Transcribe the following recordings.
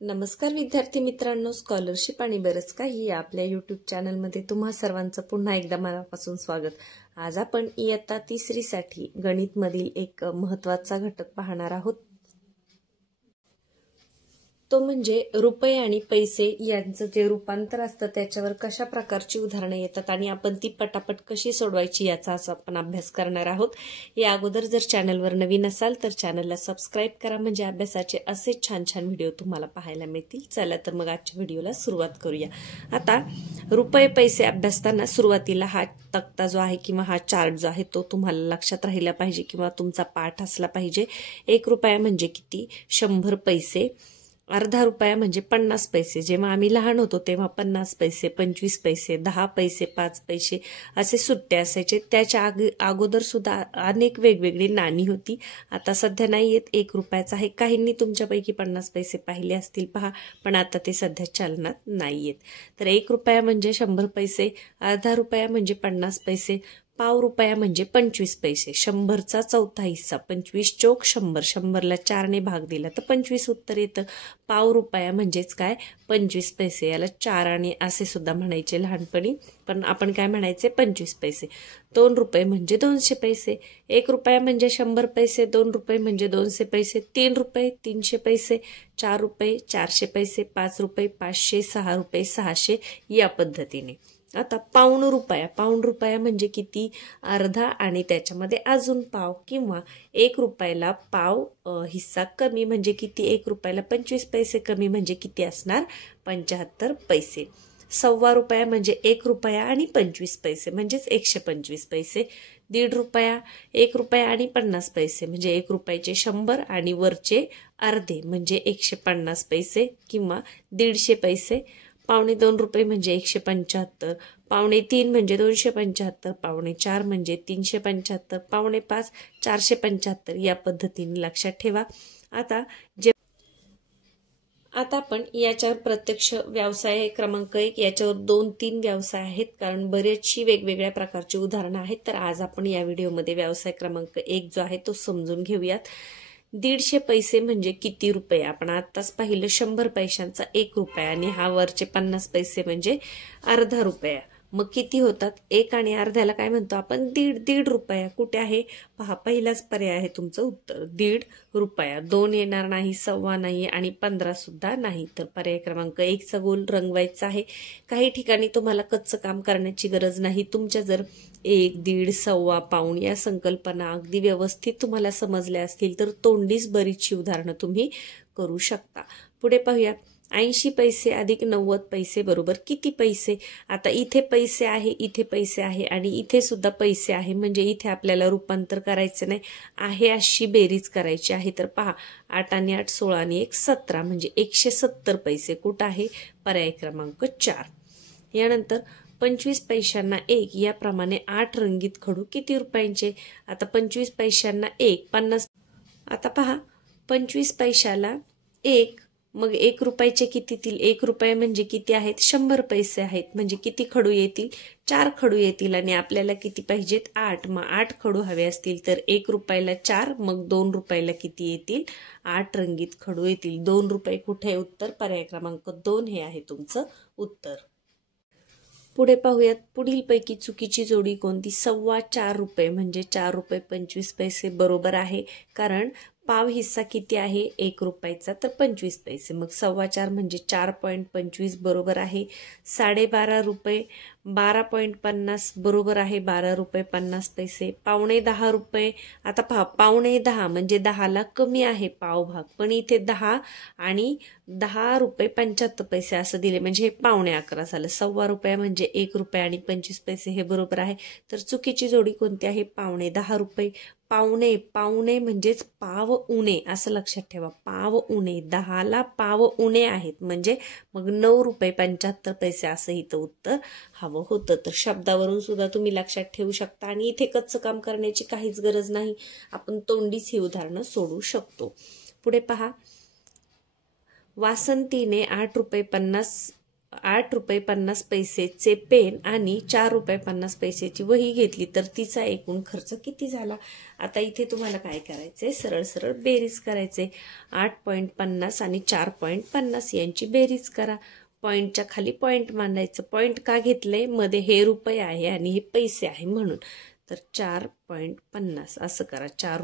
नमस्कार विद्यार्थी मित्रांनो, स्कॉलरशिप आणि बरंच काही या आपल्या यूट्यूब चॅनलमध्ये तुम्हा सर्वांचं पुन्हा एकदा मनापासून स्वागत। आज आपण इयत्ता 3री साठी गणित मधील एक महत्त्वाचा घटक पाहणार आहोत, तो म्हणजे रुपये आणि पैसे यांचं जे रूपांतर असतं त्याच्यावर कशा प्रकारची उदाहरणे येतात आणि आपण ती पटापट कशी सोडवायची याचा आपण अभ्यास करणार आहोत। या अगोदर जर चॅनलवर नवीन असाल तर चॅनलला सबस्क्राइब करा, म्हणजे अभ्यासाचे असे छान छान व्हिडिओ तुम्हाला पाहायला मिळतील। चला तर मग आजच्या व्हिडिओला सुरुवात करूया। आता रुपये पैसे अभ्यासताना सुरुवातीला हा तक्ता जो आहे किंवा हा चार्ट जो आहे तो तुम्हाला लक्षात राहिला पाहिजे किंवा तुमचा पाठ असला पाहिजे। 1 रुपया म्हणजे किती? 100 पैसे। अर्धा रुपया म्हणजे 50 पैसे। जेव्हा आम्ही लहान होतो तेव्हा 50 पैसे, 25 पैसे, 10 पैसे, 5 पैसे असे सुट्टे असायचे। त्याच्या अगोदर सुद्धा अनेक वेगवेगळी नाणी होती, आता सध्या नाही येत। 1 रुपयाचा आहे, काहींनी तुमच्यापैकी 50 पैसे पाहिले असतील पहा, पण आता ते सध्या चलनात नाही येत। तर 1 रुपया म्हणजे 100 पैसे, अर्धा रुपया म्हणजे 50 पैसे, पाव रुपया म्हणजे 25 पैसे। 100चा चौथा हिस्सा 25 चोक 100, 100ला 4 ने भाग दिला तर 25 उत्तर येतं। पाव रुपया म्हणजेच काय? 25 पैसे। याला 4 आणे असे सुद्धा म्हणायचे लहानपणी, पण आपण काय म्हणायचे? 25 पैसे। 2 रुपये म्हणजे 200 पैसे। 1 रुपया म्हणजे 100 पैसे, 2 रुपये म्हणजे 200 पैसे, 3 रुपये 300 पैसे, 4 रुपये 400 पैसे, 5 रुपये 500, 6 रुपये 600 या पद्धतीने। आता पाऊण रुपया म्हणजे किती? अर्धा आणि त्याच्यामध्ये अजून पाव, किंवा 1 रुपयाला पाव हिस्सा कमी म्हणजे किती? 1 रुपयाला 25 पैसे कमी म्हणजे किती असणार? 75 पैसे। सव्वा रुपया म्हणजे 1 रुपया आणि 25 पैसे म्हणजेच 125 पैसे। 1.5 रुपया 1 रुपया आणि 50 पैसे म्हणजे 1 रुपयाचे 100 आणि वरचे अर्धे म्हणजे 150 पैसे किंवा 150 पैसे। पावणे 2 रुपये म्हणजे 175, पावणे 3 म्हणजे 275, पावणे 4 म्हणजे 375, पावणे 5 475 या पद्धतीने लक्षात ठेवा। आता आपण याच्यावर प्रत्यक्ष व्यवसाय क्रमांक 1 याच्यावर 2-3 व्यवसाय आहेत, कारण बरेचशी वेगवेगळ्या प्रकारची उदाहरणं आहेत। तर आज आपण या व्हिडिओमध्ये व्यवसाय क्रमांक 1 जो आहे तो समजून घेऊयात। 150 पैसे म्हणजे किती रुपये? आपण आताच पाहिलं 100 पैशांचा 1 रुपया आणि हा वरचे 50 पैसे म्हणजे अर्धा रुपया। मग किती होतात? 1 आणि अर्ध्याला काय म्हणतो आपण? 1.5 रुपया। कुठे आहे पहा, पहिलाच पर्याय आहे तुमचं उत्तर 1.5 रुपया। 2 येणार नाही, सव्वा नाही आणि 15 सुद्धा नाही। तर पर्याय क्रमांक 1 चा गोल रंगवायचा आहे। काही ठिकाणी तुम्हाला कच्चं काम करण्याची गरज नाही। तुमच्या जर 1, 1.5, सव्वा, पाऊण या संकल्पना अगदी व्यवस्थित तुम्हाला समजल्या असतील तर तोंडीच बरीचशी उदाहरणं तुम्ही करू शकता। पुढे पाहूया। 80 पैसे अधिक 90 पैसे बरोबर किती पैसे? आता इथे पैसे आहे, इथे पैसे आहे आणि इथे सुद्धा पैसे आहे, म्हणजे इथे आपल्याला रूपांतर करायचं नाही, आहे अशी बेरीज करायची आहे। तर पहा, 8 आणि 8 16 आणि 1 17 म्हणजे 170 पैसे। कुठं आहे? पर्याय क्रमांक 4। यानंतर 25 पैशांना 1 याप्रमाणे 8 रंगीत खडू किती रुपयांचे? आता 25 पैशांना 1 50। आता पहा, 25 पैशाला 1 मग 1 रुपयाचे किती येतील? 1 रुपये म्हणजे किती आहेत? 100 पैसे आहेत, म्हणजे किती खडू येतील? 4 खडू येतील आणि आपल्याला किती पाहिजेत? 8। मग 8 खडू हवे असतील तर 1 रुपयाला 4, मग 2 रुपयाला किती येतील? 8 रंगीत खडू येतील। 2 रुपये कुठे? उत्तर पर्याय क्रमांक 2 हे आहे तुमचं उत्तर। पुढे पाहूयात, पुढील पैकी चुकीची जोडी कोणती? 4.25 रुपये म्हणजे 4 रुपये 25 पैसे बरोबर आहे, कारण पाव हिस्सा किती आहे? 1 रुपयाचा, तर 25 पैसे। मग 4.25 म्हणजे 4.25 बरोबर आहे। 12.5 रुपये 12.50 बरोबर आहे, 12 रुपये 50 पैसे। पावणे 10 रुपये, आता पहा, पावणे 10 म्हणजे 10ला कमी आहे पाव भाग, पण इथे 10 आणि 10 रुपये 75 पैसे असं दिले, म्हणजे हे पावणे 11 झालं। 1.25 रुपया म्हणजे 1 रुपया आणि 25 पैसे हे बरोबर आहे। तर चुकीची जोडी कोणती आहे? पावणे 10 रुपये। पावणे म्हणजेच पाव उणे असं लक्षात ठेवा, पाव उणे, 10ला पाव उणे आहेत, म्हणजे मग 9 रुपये 75 पैसे असं इथं उत्तर हवं होतं। तर शब्दावरून सुद्धा तुम्ही लक्षात ठेवू शकता आणि इथे कच्चं काम करण्याची काहीच गरज नाही, आपण तोंडीच ही उदाहरणं सोडू शकतो। पुढे पहा, वासंतीने 8 रुपये 50 8.50 रुपये पेन आणि 4.50 रुपयाची वही घेतली तर तिचा एकूण खर्च किती झाला। आता इथे तुम्हाला काय करायचंय, सरळ सरळ बेरीज करायचे। 8.50 आणि 4.50 यांची बेरीज करा। पॉइंटच्या खाली पॉइंट मांडायचं। पॉइंट का घेतले, मध्ये हे रुपये आहे आणि हे पैसे आहे म्हणून। तर 4.50 असं करा, 4.50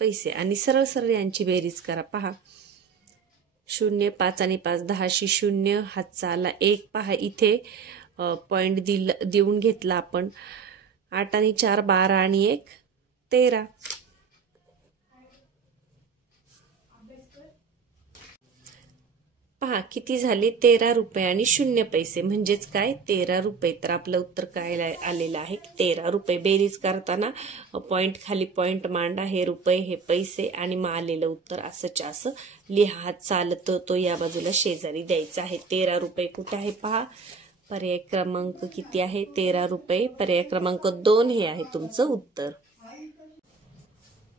रुपये आणि सरळ सरळ यांची बेरीज करा। पहा 0, 5 आणि 5 10शी 0, हातचा आला 1। पहा इथे पॉइंट देऊन घेतला आपण। 8 आणि 4 12 आणि 1 13। पहा किती झाले, 13 रुपये आणि 0 पैसे, म्हणजेच काय 13 रुपये। तर आपलं उत्तर काय आलेलं आहे, 13 रुपये। बेरीज करताना पॉइंट खाली पॉइंट मांडा, हे रुपये हे पैसे आणि मग आलेलं उत्तर असंच असं लिहा। हात चालत तो या बाजूला शेजारी द्यायचा आहे। 13 रुपये कुठे आहे पहा, पर्याय क्रमांक किती आहे, 13 रुपये। पर्याय क्रमांक 2 हे आहे तुमचं उत्तर।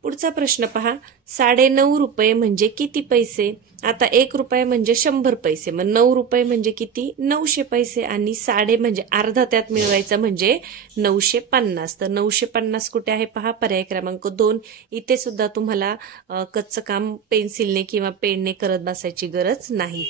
पुढचा प्रश्न पहा, 9.5 रुपये म्हणजे किती पैसे। आता 1 रुपये म्हणजे 100 पैसे, मग 9 रुपये म्हणजे किती, 900 पैसे आणि 9.5 म्हणजे अर्धा त्यात मिळवायचा म्हणजे 950। तर 950 कुठे आहे पहा, पर्याय क्रमांक 2। इथे सुद्धा तुम्हाला कच्चं काम पेन्सिलने किंवा पेनने करत बसायची गरज नाही।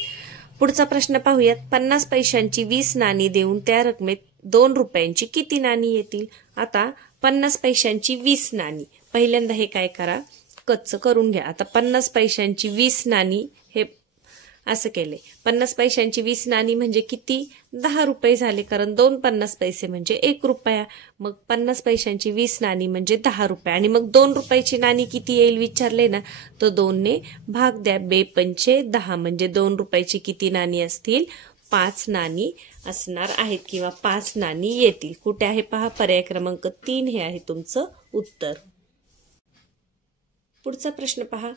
पुढचा प्रश्न पाहूयात, 50 पैशांची 20 नाणी देऊन त्या रकमेत 2 रुपयांची किती नाणी येतील। आता 50 पैशांची 20 नाणी, पहिल्यांदा हे काय करा, कच्चं करून घ्या। आता 50 पैशांची 20 नाणी हे असं केले। 50 पैशांची 20 नाणी म्हणजे किती, 10 रुपये झाले, कारण 2 50 पैसे म्हणजे 1 रुपया। मग 50 पैशांची 20 नाणी म्हणजे 10 रुपये आणि मग 2 रुपयाची नाणी किती येईल विचारले ना, तर 2 ने भाग द्या। 2 पंचे 10 म्हणजे 2 रुपयाची किती नाणी असतील, 5 नाणी असणार आहेत किंवा 5 नाणी येतील। कुठे आहे पहा, पर्याय क्रमांक 3 हे आहे तुमचं उत्तर। पुढचा प्रश्न पहा,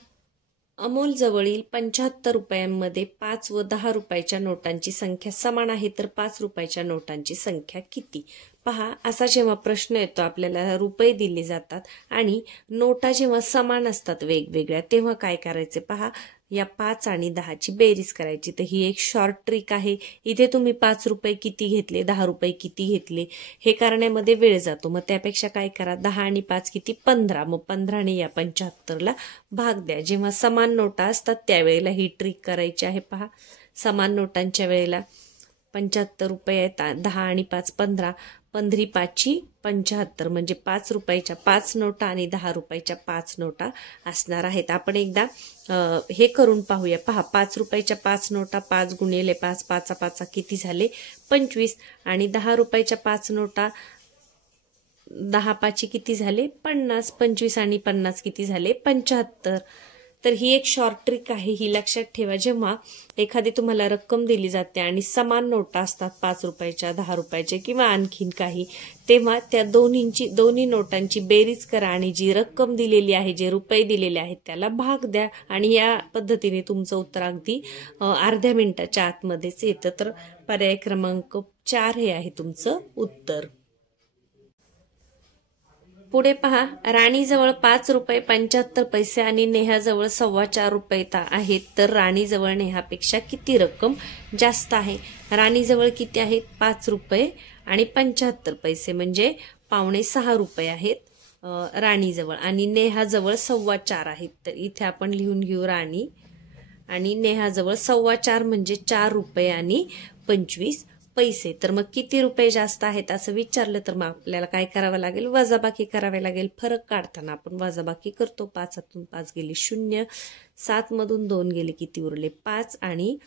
अमोल जवळील 75 रुपयांमध्ये 5 व 10 रुपयाच्या नोटांची संख्या समान आहे, तर 5 रुपयाच्या नोटांची संख्या किती। पहा असा जेव्हा प्रश्न येतो, आपल्याला रुपये दिले जातात आणि नोटा जेव्हा समान असतात वेगवेगळ्या, तेव्हा काय करायचे पहा, या 5 आणि 10ची बेरीज करायची। तर ही एक शॉर्ट ट्रिक आहे। इथे तुम्ही 5 रुपये किती घेतले, 10 रुपये किती घेतले हे करण्यामध्ये वेळ जातो। मग त्यापेक्षा काय करा, 10 आणि 5 किती, 15। मग 15 ने या 75ला भाग द्या। जेव्हा समान नोटा असतात त्यावेळेला ही ट्रिक करायची आहे। पहा समान नोटांच्या वेळेला 75 रुपये आहेत, 10 आणि 5 15, 15 5ची 75 म्हणजे 5 रुपयाच्या 5 नोटा आणि 10 रुपयाच्या 5 नोटा असणार आहेत। आपण एकदा हे करून पाहूया। पहा 5 रुपयाच्या 5 नोटा, 5 गुणिले 5, 5 5 किती झाले 25 आणि 10 रुपयाच्या 5 नोटा, 10 5 किती झाले 50, 25 आणि 50 किती झाले 75। तर ही एक शॉर्ट ट्रिक आहे, ही लक्षात ठेवा। जेव्हा एखादी तुम्हाला रक्कम दिली जाते आणि समान नोटा असतात 5 रुपयाच्या 10 रुपयाच्या किंवा आणखीन काही, तेव्हा त्या दोन्ही नोटांची बेरीज करा आणि जी रक्कम दिलेली आहे, जे रुपये दिलेले आहेत त्याला भाग द्या आणि या पद्धतीने तुमचं उत्तर अगदी अर्ध्या मिनिटाच्या आतमध्येच येतं। तर पर्याय क्रमांक 4 हे आहे तुमचं उत्तर। पुढे पहा, राणीजवळ 5 रुपये 75 पैसे आणि नेहाजवळ 4.25 रुपये आहेत, तर राणीजवळ नेहापेक्षा किती रक्कम जास्त आहे। राणीजवळ किती आहेत, 5 रुपये आणि 75 पैसे म्हणजे 5.25 रुपये आहेत राणीजवळ आणि नेहाजवळ 4.25 आहेत। तर इथे आपण लिहून घेऊ राणी आणि नेहाजवळ 4.25 म्हणजे 4 रुपये आणि 25 पैसे। तर मग किती रुपये जास्त आहेत असं विचारलं तर मग आपल्याला काय करावं लागेल, वजाबाकी करावी लागेल। फरक काढताना आपण वजाबाकी करतो। 5 5 गेले 0, 7 मधून 2 गेले किती उरले 5 आणि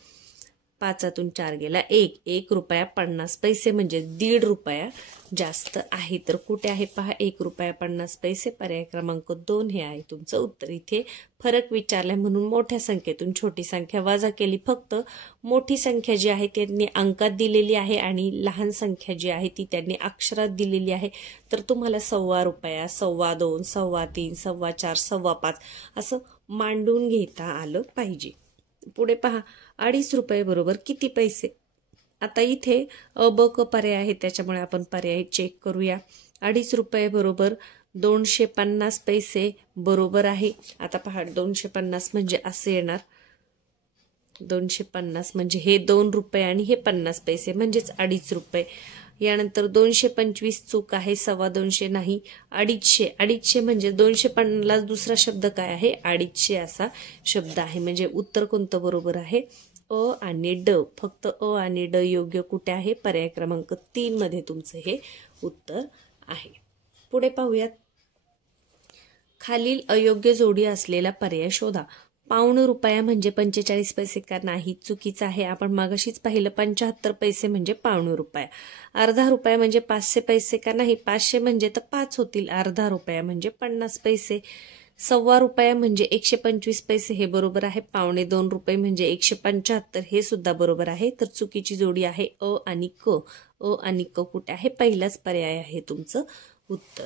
5 4 गेला 1 रुपया 50 पैसे म्हणजे 1.5 रुपया जास्त आहे। तर कुठे आहे पहा, 1 रुपया 50 पैसे। पर्याय क्रमांक 2 हे आहे तुमचं उत्तर। इथे फरक विचारलाय म्हणून मोठ्या संख्येतून छोटी संख्या वजा केली। फक्त मोठी संख्या जी आहे त्यांनी अंकात दिलेली आहे आणि लहान संख्या जी आहे ती त्यांनी अक्षरात दिलेली आहे। तर तुम्हाला 1.25 रुपया, 2.25, 3.25, 4.25, 5.25 असं मांडून घेता आलं पाहिजे। पुढे पहा, 2.5 रुपये बरोबर किती पैसे। आता इथे अ ब क पर्याय आहे त्याच्यामुळे आपण पर्याय चेक करूया। 2.5 रुपये बरोबर 250 पैसे बरोबर आहे। आता पहा 250 म्हणजे असे येणार 250 म्हणजे हे 2 रुपये आणि हे 50 पैसे म्हणजेच 2.5 रुपये. यानंतर 225 चूक आहे, 225 नाही 250. 250 म्हणजे 250 दुसरा शब्द काय आहे, 250 असा शब्द आहे. म्हणजे उत्तर कोणतं बरोबर आहे, अ आणि ड. फक्त अ आणि ड योग्य कुठे आहे, पर्याय क्रमांक 3 मध्ये तुमचं हे उत्तर आहे. पुढे पाहूयात. खालील अयोग्य जोडी असलेला पर्याय शोधा. पाऊण रुपया म्हणजे 45 पैसे का नाही, चुकीचं आहे. आपण मागाशीच पाहिलं 75 पैसे म्हणजे पाऊण रुपया. अर्धा रुपया म्हणजे 500 पैसे का नाही, 500 म्हणजे तर 5 होतील. अर्धा रुपया म्हणजे 50 पैसे. सव्वा रुपया म्हणजे 125 पैसे, हे बरोबर आहे. 2.25 रुपये म्हणजे 175, हे सुद्धा बरोबर आहे. तर चुकीची जोडी आहे अ आणि क. अ आणि क कुठे आहे, पहिलाच पर्याय आहे तुमचं उत्तर.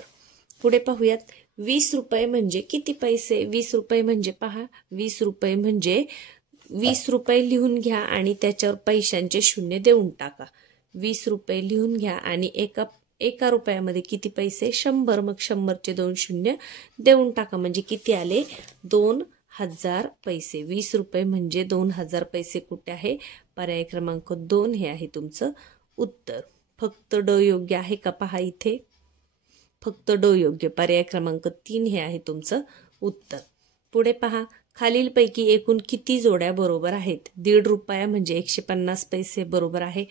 पुढे पाहूयात. 20 रुपये म्हणजे किती पैसे. 20 रुपये म्हणजे पहा, 20 रुपये म्हणजे 20 रुपये लिहून घ्या आणि त्याच्यावर पैशांचे शून्य देऊन टाका. 20 रुपये लिहून घ्या आणि एका रुपयामध्ये किती पैसे, 100. मग 100चे 2 शून्य देऊन टाका म्हणजे किती आले, 2000 पैसे. 20 रुपये म्हणजे 2000 पैसे कुठे आहे, पर्याय क्रमांक 2 हे आहे तुमचं उत्तर. फक्त ड योग्य आहे का पहा इथे, फक्त ड योग्य. पर्याय क्रमांक 3 हे आहे तुमचं उत्तर. पुढे पहा. खालीलपैकी एकूण किती जोड्या बरोबर आहेत. 1.5 रुपया म्हणजे 150 पैसे बरोबर आहे.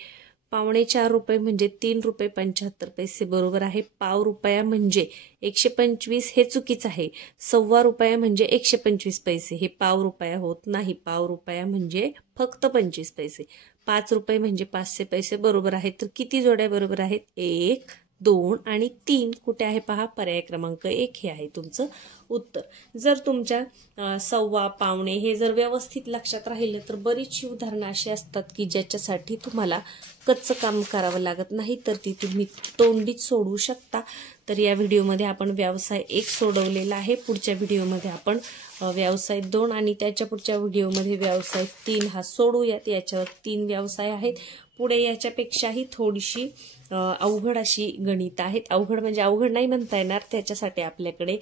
4.25 रुपये म्हणजे 3 रुपये 75 पैसे बरोबर आहे. पाव रुपया म्हणजे 125, हे चुकीचं आहे. सव्वा रुपया म्हणजे 125 पैसे, हे पाव रुपया होत नाही. पाव रुपया म्हणजे फक्त 25 पैसे. 5 रुपये म्हणजे 500 पैसे बरोबर आहे. तर किती जोड्या बरोबर आहेत, 1, 2 आणि 3 कुठे आहे पहा, पर्याय क्रमांक 1 हे आहे तुमचं उत्तर. जर तुमच्या सव्वा पावणे हे जर व्यवस्थित लक्षात राहिलं तर बरीचशी उदाहरणं अशी असतात की ज्याच्यासाठी तुम्हाला कच्चं काम करावं लागत नाही, तर ती तुम्ही तोंडीत सोडवू शकता. तर या व्हिडिओमध्ये आपण व्यवसाय 1 सोडवलेला आहे. पुढच्या व्हिडिओमध्ये आपण व्यवसाय 2 आणि त्याच्या पुढच्या व्हिडिओमध्ये व्यवसाय 3 हा सोडूयात. याच्यावर 3 व्यवसाय आहेत. पुढे याच्यापेक्षाही थोडीशी अवघड अशी गणित आहेत. अवघड म्हणजे अवघड नाही म्हणता येणार, त्याच्यासाठी आपल्याकडे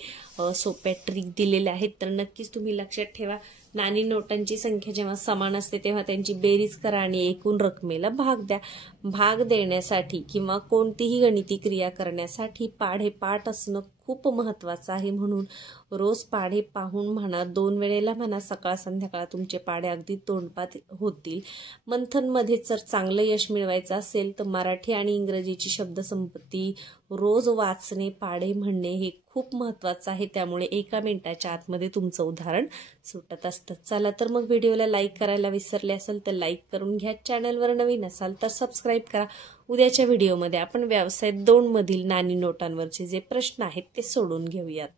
सोप्या ट्रिक दिलेल्या आहेत. तर नक्कीच तुम्ही लक्षात ठेवा. नाणी नोटांची संख्या जेव्हा समान असते तेव्हा त्यांची बेरीज करा आणि एकूण रकमेला भाग द्या. भाग देण्यासाठी किंवा कोणतीही गणिती क्रिया करण्यासाठी पाढे पाठ असणं खूप महत्वाचं आहे. म्हणून रोज पाढे पाहून म्हणा, 2 वेळेला म्हणा, सकाळ संध्याकाळ तुमचे पाढे अगदी तोंडपाठ होतील. मंथनमध्ये जर चांगलं यश मिळवायचं असेल तर मराठी आणि इंग्रजीची शब्दसंपत्ती रोज वाचणे, पाढे म्हणणे हे खूप महत्वाचं आहे. त्यामुळे 1 मिनिटाच्या आतमध्ये तुमचं उदाहरण सुटत असतं. चला तर मग व्हिडिओला लाईक करायला विसरले असेल तर लाईक करून घ्या. चॅनलवर नवीन असाल तर सबस्क्राईब करा. उद्याच्या व्हिडिओमध्ये आपण व्यवसाय 2 मधील नाणी नोटांवरचे जे प्रश्न आहेत ते सोडून घेऊयात.